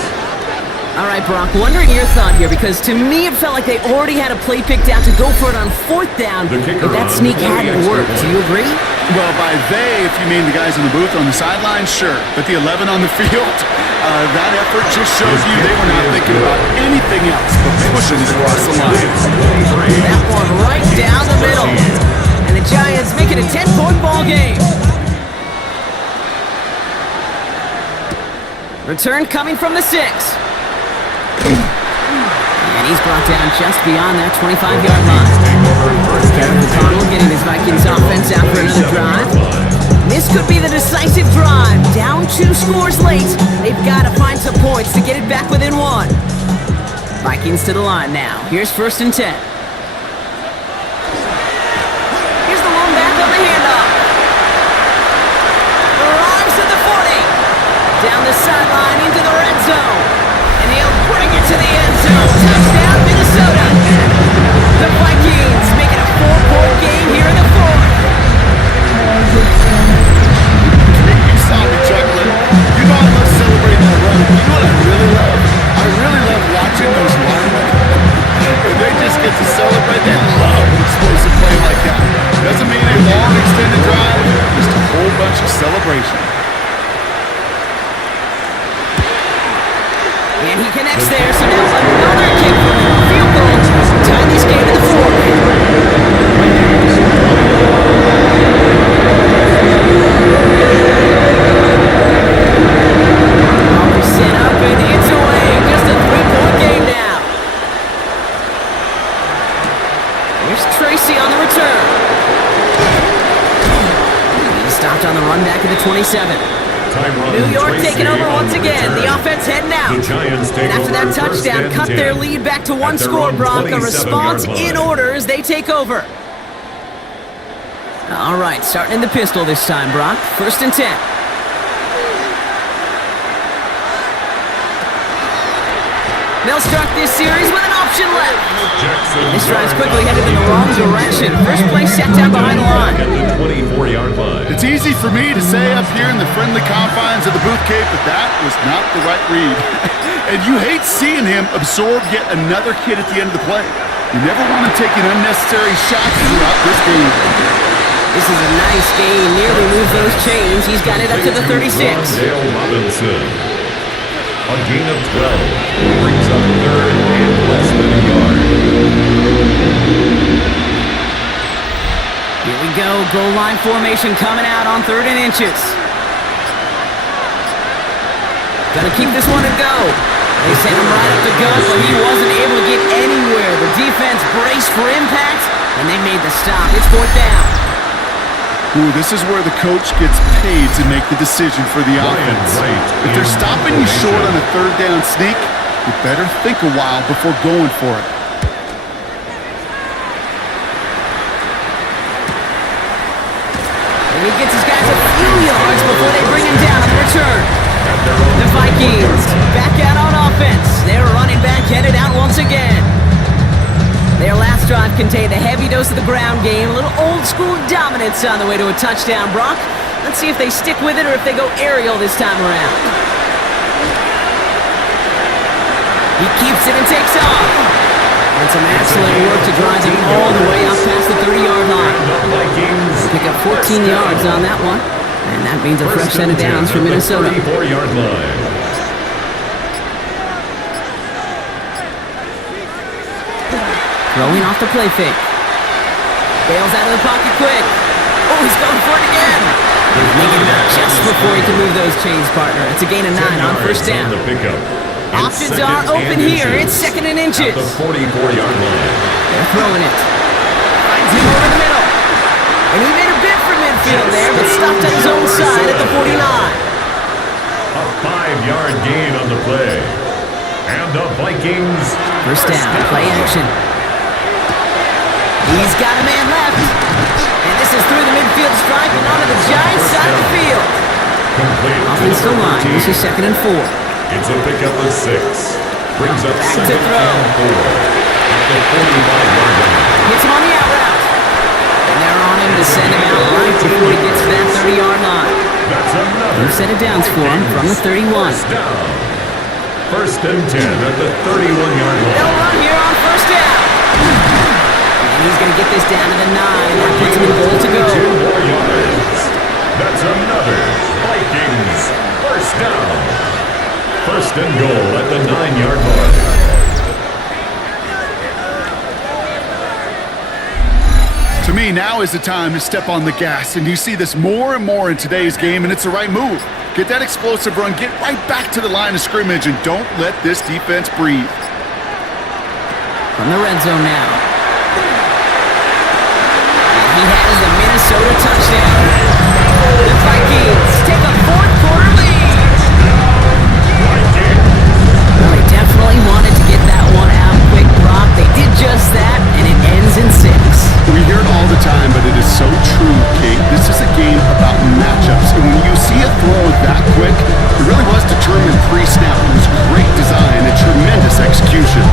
All right, Brock, wondering your thought here, because to me it felt like they already had a play picked out to go for it on fourth down, but that sneak hadn't worked. Do you agree? Well, by they, if you mean the guys in the booth on the sideline, sure. But the 11 on the field, that effort just shows you they were not thinking about anything else but pushing it across the line. That one right down the middle. And the Giants make it a 10-point ball game. Return coming from the 6. And he's brought down just beyond that 25-yard line. Kevin McConnell getting his Vikings offense out for another drive. This could be the decisive drive. Down 2 scores late. They've got to find some points to get it back within 1. Vikings to the line now. Here's first and 10. Here's the one back on the handoff. Arrives at the 40. Down the sideline into the red zone. And he'll bring it to the end zone. Touchdown, Minnesota. The Vikings make it a 4-point game here in the 4th. You saw me chuckling. You know I love celebrating that run. You know what I really love? I really love watching those linemen. When they just get to celebrate, they love an explosive play like that. Doesn't mean a long extended drive, just a whole bunch of celebration. And he connects there, so now another kick from him. Field goal to tie this game in the 4th. Ball set up and it's away. Just a 3-point game now. Here's Tracy on the return. He stopped on the run back at the 27. New York taking over once again. The offense heading out. And after that touchdown, cut their lead back to 1 score, Brock. A response in order as they take over. All right, starting in the pistol this time, Brock. First and 10. They'll start this series with an option left. This drive's quickly headed in the wrong direction. First play set down behind the line. It's easy for me to say up here in the friendly confines of the booth cave, but that was not the right read. And you hate seeing him absorb yet another hit at the end of the play. You never want him taking unnecessary shots throughout this game. This is a nice game. Nearly moves those chains. He's got it up to the 36. A gain of 12 brings up third and less than a yard. Here we go. Goal line formation coming out on 3rd and inches. Gonna keep this one and go. They sent him right up the gut, but he wasn't able to get anywhere. The defense braced for impact, and they made the stop. It's 4th down. Ooh, this is where the coach gets paid to make the decision for the offense. If they're stopping you short on a 3rd down sneak, you better think a while before going for it. And he gets his guys a few yards before they bring him down on the return. The Vikings back out on offense. They're running back headed out once again. Their last drive contained a heavy dose of the ground game, a little old-school dominance on the way to a touchdown, Brock. Let's see if they stick with it or if they go aerial this time around. He keeps it and takes off. And some excellent work to drive him all the way out past the 30-yard line. Pick up 14 yards on that one, and that means a fresh set of downs for Minnesota. 34-yard line. Throwing off the play fake. Bails out of the pocket quick. Oh, he's going for it again. Making it up just before he can move those chains, partner. It's a gain of 9 on first down. Options are open here. It's 2nd and inches. At the 44-yard line. They're throwing it. Finds him over the middle. And he made a bid for midfield there, but stopped on his own side at the 49. A 5-yard gain on the play. And the Vikings. First down, play action. He's got a man left. And this is through the midfield stripe and onto the Giants side of the field. Complete. Offensive line. This is 2nd and 4. It's a pickup of 6. Brings up Back to 2nd throw. and 4. At the 45-yard line. Hits him on the out route. And they're on him to send him out right before he gets to that 30-yard line. That's another. New set of downs for him from the 31. First down. 1st and 10 at the 31-yard line. They'll run here on first down. And he's going to get this down to the 9. That puts him in goal to go. 2 more yards. That's another Vikings first down. 1st and goal at the 9-yard mark. To me, now is the time to step on the gas, and you see this more and more in today's game, and it's the right move. Get that explosive run, get right back to the line of scrimmage, and don't let this defense breathe. From the red zone now. And he has the Minnesota touchdown. The Vikings take a 4th quarter lead. Well, they definitely wanted to get that one out quick, Brock. They did just that, and it ends in 6. We hear it all the time, but it is so true, Kate. This is a game about matchups, and when you see a throw that quick, it really was determined pre-snap. It was great design and tremendous execution.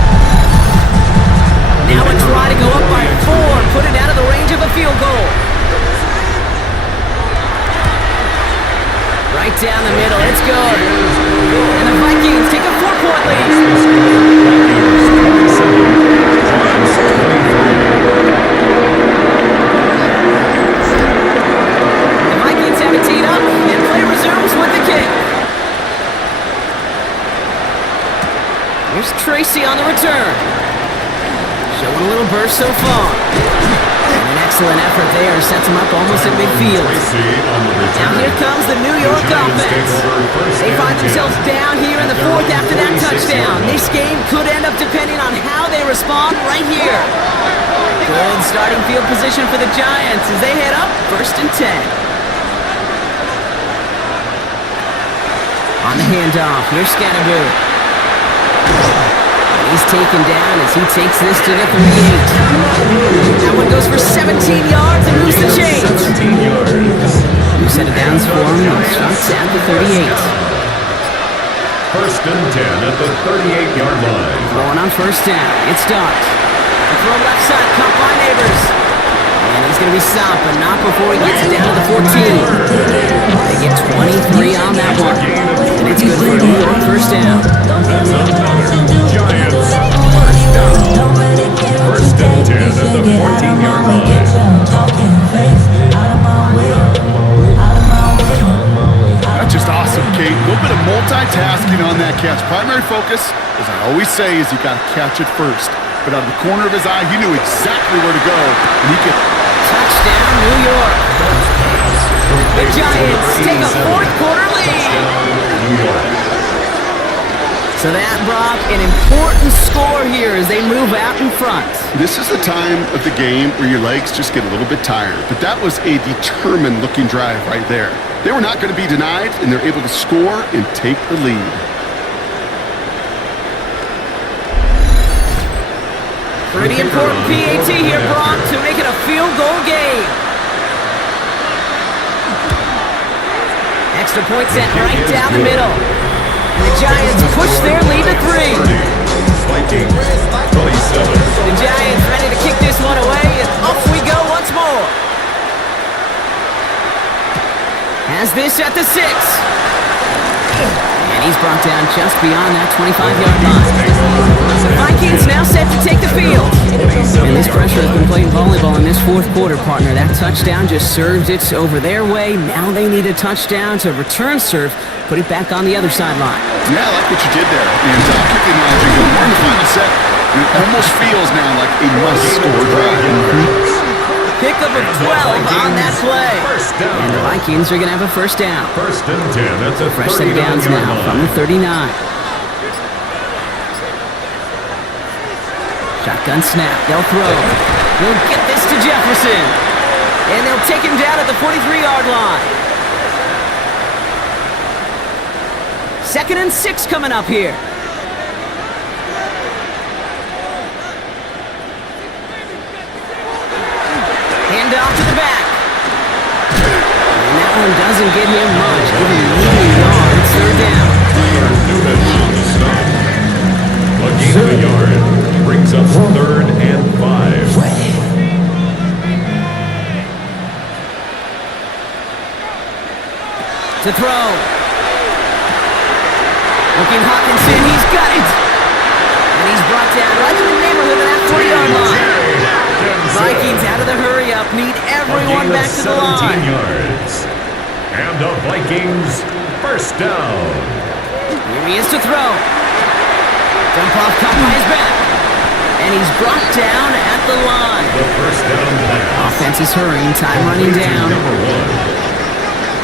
Now a try to go up by 4, put it out of the range of a field goal. Right down the middle, it's good. And the Vikings take a 4-point lead. The Vikings have it teed up, and play resumes with the kick. Here's Tracy on the return. Showing a little burst so far. And an excellent effort there sets him up almost at midfield. Now here comes the New York offense. They find themselves down here in the 4th after that touchdown. This game could end up depending on how they respond right here. Good starting field position for the Giants as they head up 1st and 10. On the handoff, here's Scatterboo. He's taken down as he takes this to the 38. That one goes for 17 yards and moves the chains. 17 yards. New set of downs for him. Starts at the 38. 1st and 10 at the 38-yard line. Throwing on first down. It's Dart. A throw left side, caught by Neighbors. And he's going to be stopped, but not before he gets it down to the 14. They get 23 on that one. And it's good for a New York first down. That's another Giants first down. 1st and 10 at the 14-yard line. That's just awesome, Kate. A little bit of multitasking on that catch. Primary focus, as I always say, is you got to catch it first. But out of the corner of his eye, he knew exactly where to go. And he could... Touchdown, New York. The Giants take a 4th quarter lead. New York. So that brought an important score here as they move out in front. This is the time of the game where your legs just get a little bit tired. But that was a determined-looking drive right there. They were not going to be denied, and they're able to score and take the lead. Pretty important PAT here, Brock, to make it a field goal game. Extra point set right down the middle. And the Giants push their lead to 3. Vikings 27. The Giants ready to kick this one away, and off we go once more. Has this at the 6. And he's brought down just beyond that 25-yard line. The Vikings now set to take the field. And this pressure has been playing volleyball in this 4th quarter, partner. That touchdown just served it over their way. Now they need a touchdown to return serve, put it back on the other sideline. Yeah, I like what you did there. And kicking analogy, we're in the final set. And it almost feels now like a must-score drive. Pickup of 12 on that play. First down. And the Vikings are going to have a first down. First and 10 at the Fresh set of 39 downs yard now from the line. 39. Shotgun snap. They'll throw. They'll get this to Jefferson. And they'll take him down at the 43-yard line. 2nd and 6 coming up here. Hand off to the back. And that one doesn't get him much. Giving him yards. 3rd down. Newman on the stop. A gain of a yard brings up 3rd and 5. To throw. Looking Hawkinson, he's got it. And he's brought down right in the neighborhood of that 40-yard line. Vikings out of the hurry-up, need everyone back to the 17 line. yards. And the Vikings first down. Here he is to throw. Dump off caught by his back. And he's brought down at the line. The first down pass. Offense is hurrying, time running down. Number 1.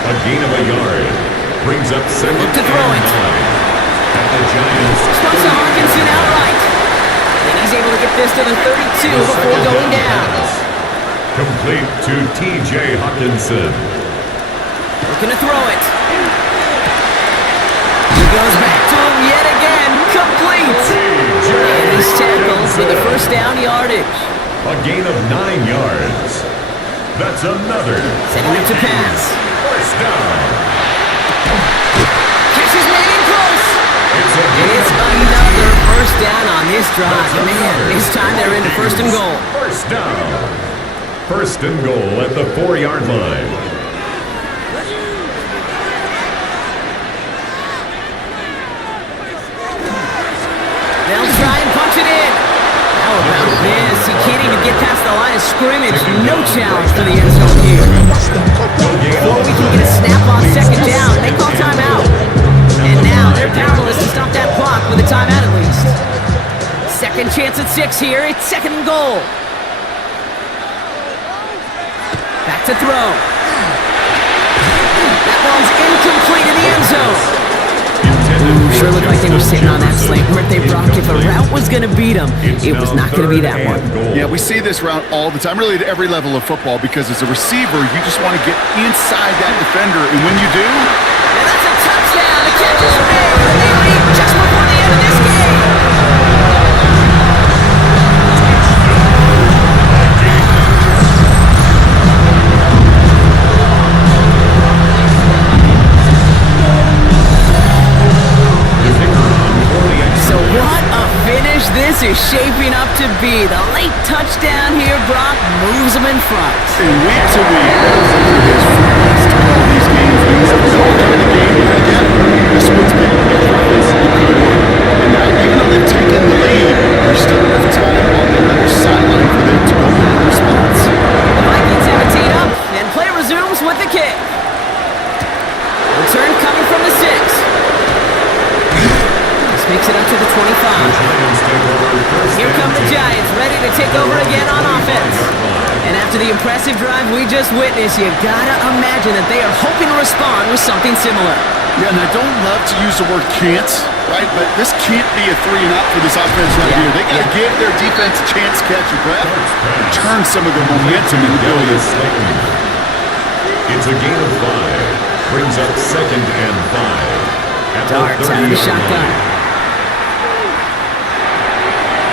A gain of a yard brings up 2nd Look to throw and it. 9. At the Giants. Starts to Hawkinson outright. And he's able to get this to the 32 before going down. Complete to T.J. Hawkinson. Looking to throw it. He goes back to him yet again. Complete. And he's tackled for the first down yardage. A gain of 9 yards. That's another. Setting up to pass. First down. Catches Megan close. It's a And it's another first down on this drive. Man, this time they're into 1st and goal. First down. 1st and goal at the 4-yard line. They'll try and punch it in. How about this? He can't even get past the line of scrimmage. No challenge for the end zone here. Before we can get a snap on 2nd down, they call timeout. And now they're powerless to stop that clock with a timeout at least. 2nd chance at 6 here. It's 2nd and goal. Back to throw. That one's incomplete in the end zone. Sure looked like they were sitting on that slant. Weren't they, Brock? If a route was going to beat them, it was not going to be that one. Yeah, we see this route all the time, really at every level of football, because as a receiver, you just want to get inside that defender, and when you do... And that's a touchdown. The catch is made. They lead just before the end of this game. So what a finish this is shaping up to be. The late touchdown here, Brock, moves them in front. And week to week, all these games, no kind of game you're going to get. This one's been offensively good. And now, even though they've taken the lead, there's still enough time on the other sideline for them to go in the response. The Vikings have it teed up, and play resumes with the kick. Return coming from the 6. This makes it up to the 25. Here come the Giants, ready to take over again on offense. And after the impressive drive we just witnessed, you gotta imagine that they are hoping to respond with something similar. Yeah, and I don't love to use the word can't, right? But this can't be a 3 and out for this offense right here. They got to give their defense a chance to catch your breath and turn some of the momentum in the building. It's a gain of 5. Brings up 2nd and 5. Darts out of the shotgun.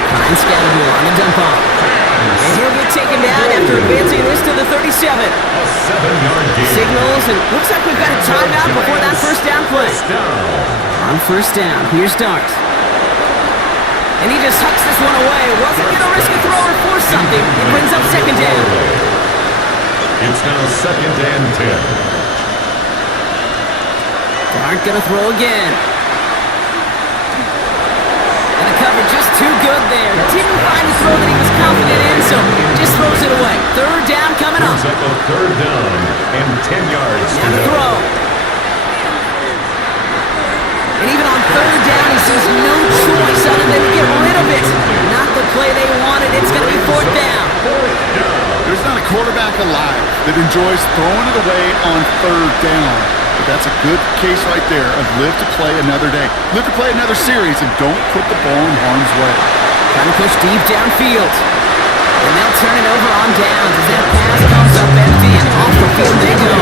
Finds Scatterbill on the dump off. And he'll get taken down after advancing this to the 37. A 7-yard gain. Signals, and looks like we've got a timeout before that first down play. First down. On first down, here's Darts. And he just hucks this one away. Wasn't going to risk a throw or force something. It brings up 2nd down. It's now 2nd and 10. Dart gonna throw again. And the cover just too good there. Didn't find the throw that he was confident in, so just throws it away. 3rd down coming up. Brings up a 3rd down and 10 yards Now the throw. And even on 3rd down, he sees no choice other than to get rid of it. Not the play they wanted. It's gonna be 4th down. There's not a quarterback that enjoys throwing it away on third down. But that's a good case right there of live to play another day. Live to play another series and don't put the ball in harm's way. Trying to push deep downfield. And they'll turn it over on downs as that pass comes up empty and off the field they go.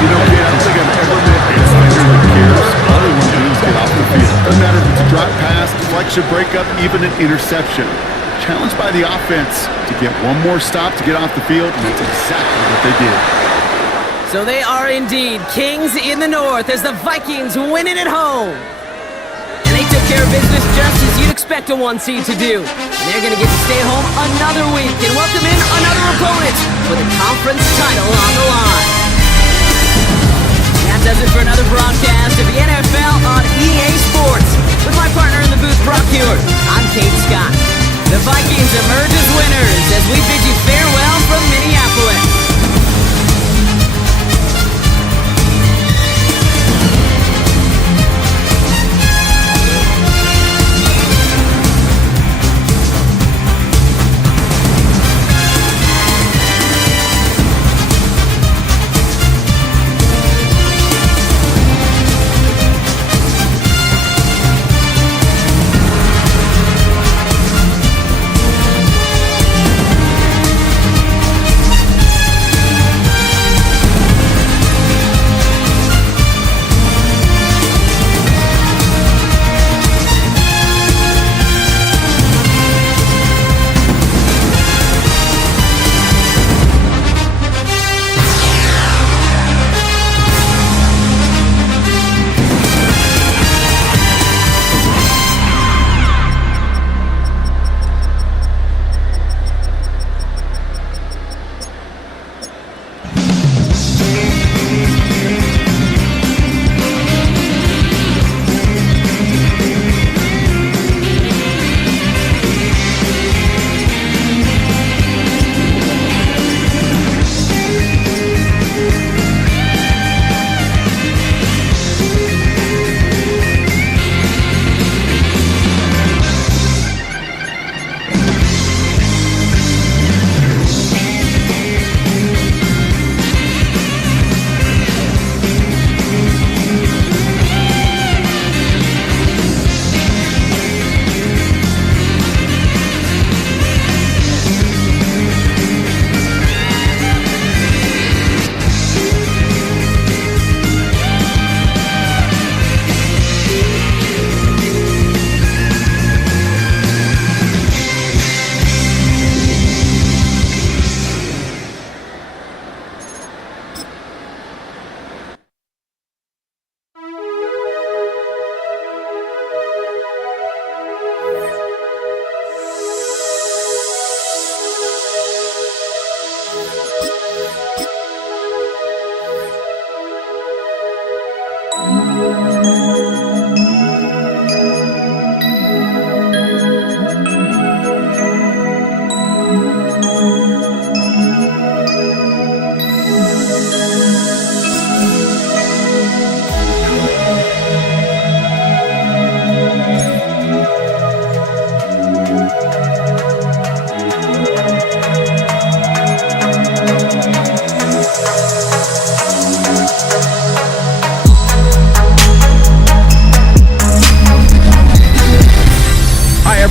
You know, kid, I don't think I've ever met anybody who cares. All they want to do is get off the field. Doesn't matter if it's a drop pass, deflection, breakup, even an interception. Challenged by the offense to get one more stop to get off the field, and that's exactly what they did. So they are indeed kings in the north as the Vikings win it at home. And they took care of business just as you'd expect a 1 seed to do. And they're going to get to stay home another week and welcome in another opponent with a conference title on the line. That does it for another broadcast of the NFL on EA Sports. With my partner in the booth, Brock Hewitt, I'm Kate Scott. The Vikings emerge as winners as we bid you farewell from Minneapolis.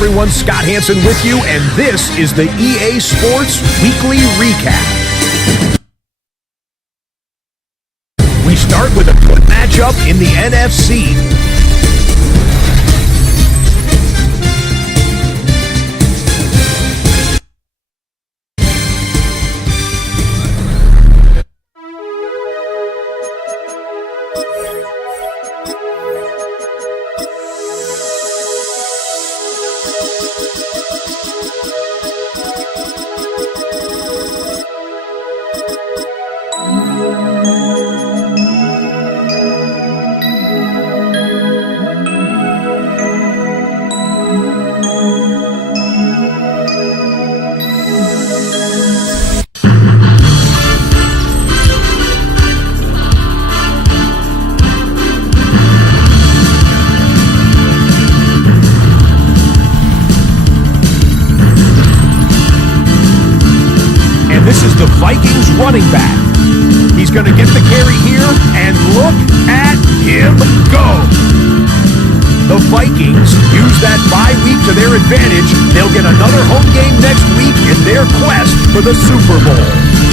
Everyone, Scott Hansen with you, and this is the EA Sports Weekly Recap. We start with a good matchup in the NFC. running back. He's going to get the carry here, and look at him go. The Vikings use that bye week to their advantage. They'll get another home game next week in their quest for the Super Bowl.